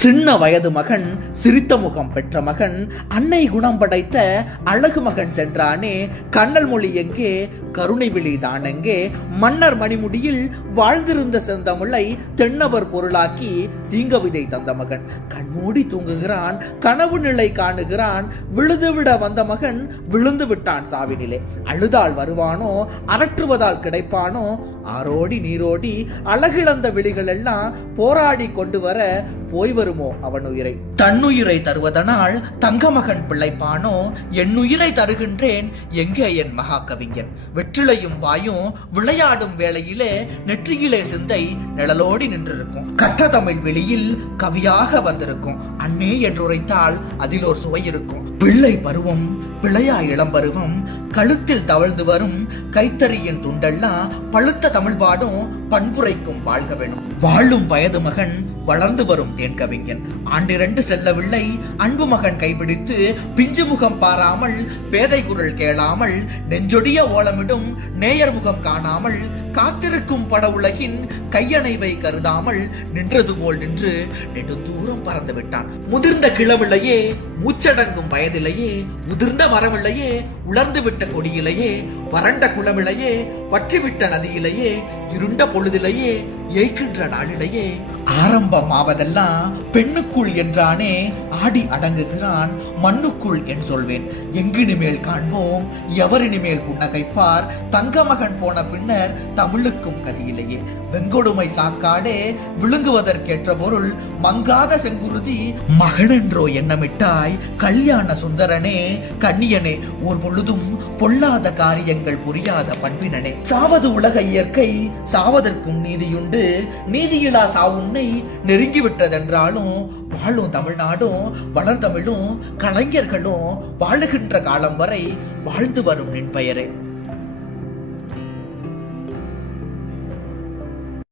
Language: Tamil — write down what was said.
சின்ன வயது மகன், சிரித்த முகம் பெற்ற மகன், அன்னை குணம் படைத்த அழகு மகன் சென்றானே, கண்ணல் மொழி எங்கே, கருணை விழி தானெங்கே, மன்னர் மணிமுடியில் வாழ்ந்திருந்த செந்தமிழை தென்னவர் பொருளாக்கி தீங்க விதை தந்த மகன். கண்மூடி தூங்குகிறான், கனவு நிலை காணுகிறான், விழுதுவிட வந்த மகன் விழுந்து விட்டான் சாவினிலே. அழுதால் வருவானோ, அரற்றுவதால் கிடைப்பானோ, ஆரோடி நீரோடி அழகிழந்த விழிகள் எல்லாம் போராடி கொண்டு வர போய் வருமோ அவன் உயிரை. தன்னுயிரை தருவதனால் தங்க மகன் பிள்ளைப்பானோ, என்னுயிரை தருகின்றேன் எங்கே என் மகா கவிஞன். வெற்றிலையும் வாயும் விளையாடும் வேளையிலே நெற்றியிலே சிந்தை நிழலோடி நின்றிருக்கும். கற்ற தமிழ் வெளியில் கவியாக வந்திருக்கும். அன்னே என்று உரைத்தால் அதில் ஒரு சுவை இருக்கும். பிள்ளை பருவம், பிள்ளையா இளம்பருவம், கழுத்தில் தவழ்ந்து வரும் கைத்தறியின் துண்டெல்லாம் பழுத்த தமிழ் பாடும் பண்புரைக்கும் வாழ்க வேணும். வாழும் வயது மகன், வளர்ந்து வரும் தேன் கவிஞன். ஆண்டிரண்டு செல்லவில்லை அன்பு மகன் கைப்பிடித்து பிஞ்சு முகம் பாராமல், பேதை குரல் கேளாமல், நெஞ்சொடிய ஓலமிடும் நேயர் முகம் காணாமல், காத்திருக்கும் பட உலகின் கையணைவை கருதாமல் நின்றது போல் நின்று நெடுந்தூரம் பறந்து விட்டான். முதிர்ந்த கிழவில்லையே, மூச்சடங்கும் வயதிலேயே, உதிர்ந்த மரமில்லையே, உலர்ந்து விட்ட கொடியிலேயே, வறண்ட குளமிலையே, வற்றிவிட்ட நதியிலேயே, இருண்ட பொழுதிலேயே, ஏய்கின்ற நாளிலேயே, ஆரம்பமாவதெல்லாம் பெண்ணுக்குள் என்றானே, ஆடி அடங்குகிறான் மண்ணுக்குள் என் சொல்வேன். எங்கினிமேல் காண்போம், எவரினிமேல் புன்னகைப்பார், தங்க மகன் போன பின்னர் தமிழுக்கும் கதியிலேயே. வெங்கொடுமை சாக்காடே, விழுங்குவதற்கேற்ற பொருள் மங்காத செங்குருதி, மகனென்றோ எண்ணமிட்டாய் கல்யாண சுந்தரனே, கண்ணியனே, ஓர் பொழுதும் பொல்லாத காரியங்கள் புரியாத பண்பினனே. சாவது உலக இயற்கை, சாவதற்கும் நீதியுண்டு, நீதியிலா சாவுன்னை நெருங்கிவிட்டதென்றாலும், வாழும் தமிழ்நாடும் வளர்தமிழும் கலைஞர்களும் வாழுகின்ற காலம் வரை வாழ்ந்து வரும் நின் பெயரே.